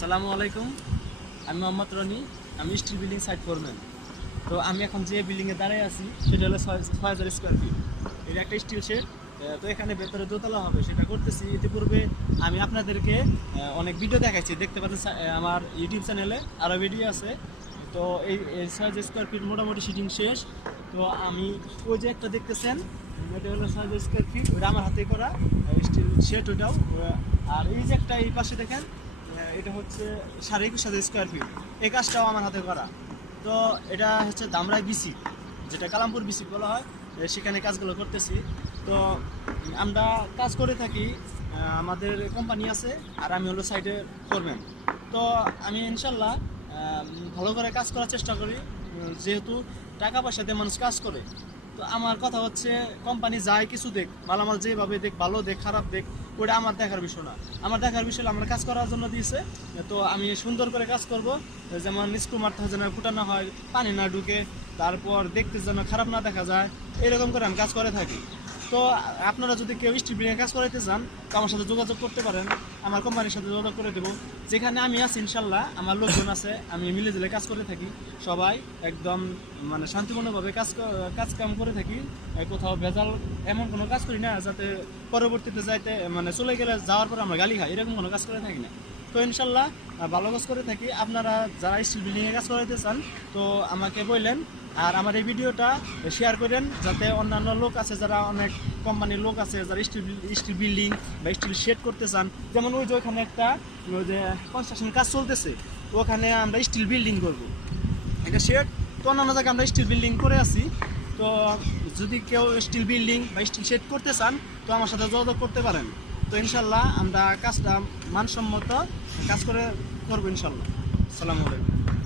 আসসালামু আলাইকুম। আমি মোহাম্মদ রনি। আমি স্টিল বিল্ডিং সাইট ফোরম্যান। তো আমি এখন যে বিল্ডিংয়ে দাঁড়িয়ে আছি সেটা হলো ৬,০০০ স্কোয়ার ফিট। এটা একটা স্টিল শেড। তো এখানে ভেতরে দোতলা হবে, সেটা করতেছি। ইতিপূর্বে আমি আপনাদেরকে অনেক ভিডিও দেখাইছি, দেখতে পাচ্ছেন আমার ইউটিউব চ্যানেলে আরও ভিডিও আছে। তো এই ৬,০০০ স্কোয়ার ফিট মোটামুটি শিটিং শেষ। তো আমি ওই যে একটা দেখতেছেন, এটা হলো ৬,০০০ স্কোয়ার ফিট, ওটা আমার হাতে করা স্টিল শেড ওটাও। আর এই যে একটা এই পাশে দেখেন, এটা হচ্ছে ২২,০০০ স্কোয়ার ফিট, এই কাজটাও আমার হাতে করা। তো এটা হচ্ছে ধামরাই বিসি, যেটা কালামপুর বিসি বলা হয়, সেখানে কাজগুলো করতেছি। তো আমরা কাজ করে থাকি, আমাদের কোম্পানি আছে, আর আমি হলো সাইডে ফোরম্যান। তো আমি ইনশাল্লাহ ভালো করে কাজ করার চেষ্টা করি, যেহেতু টাকা পয়সা দিয়ে মানুষ কাজ করে। তো আমার কথা হচ্ছে, কোম্পানি যায় কিছু দেখ, মালামাল যেভাবে দেখ, ভালো দেখ খারাপ দেখ, ওটা আমার দেখার বিষয় না। আমার দেখার বিষয় আমার কাজ করার জন্য দিয়েছে। তো আমি সুন্দর করে কাজ করব, যেমন স্ক্রু মারতে হয় যেন ফুটানো হয়, পানি না ঢুকে, তারপর দেখতে যেন খারাপ না দেখা যায়, এরকম করে আমি কাজ করে থাকি। তো আপনারা যদি কেউ স্টিল বিল্ডিংয়ে কাজ করাইতে চান, তো আমার সাথে যোগাযোগ করতে পারেন, আমার কোম্পানির সাথে যোগাযোগ করে দেবো। যেখানে আমি আছি ইনশাল্লাহ আমার লোকজন আছে, আমি মিলে দিলে কাজ করে থাকি। সবাই একদম মানে শান্তিপূর্ণভাবে কাম করে থাকি। কোথাও ভেজাল এমন কোনো কাজ করি না যাতে পরবর্তীতে যাইতে মানে চলে গেলে যাওয়ার পর আমরা গালি খাই, এরকম কোনো কাজ করে থাকি না। তো ইনশাল্লাহ ভালো কাজ করে থাকি। আপনারা যারা স্টিল বিল্ডিংয়ে কাজ করাইতে চান, তো আমাকে বললেন, আর আমার এই ভিডিওটা শেয়ার করেন, যাতে অন্যান্য লোক আছে, যারা অনেক কোম্পানির লোক আছে, যারা স্টিল বিল্ডিং বা স্টিল শেড করতে চান। যেমন ওই যে ওখানে একটা ওই যে কনস্ট্রাকশন কাজ চলতেছে, ওখানে আমরা স্টিল বিল্ডিং করব, একটা শেড। তো অন্যান্য জায়গায় আমরা স্টিল বিল্ডিং করে আছি। তো যদি কেউ স্টিল বিল্ডিং বা স্টিল শেড করতে চান, তো আমার সাথে যোগাযোগ করতে পারেন। তো ইনশাল্লাহ আমরা কাজটা মানসম্মত কাজ করে করবো ইনশাল্লাহ। আসসালামু আলাইকুম।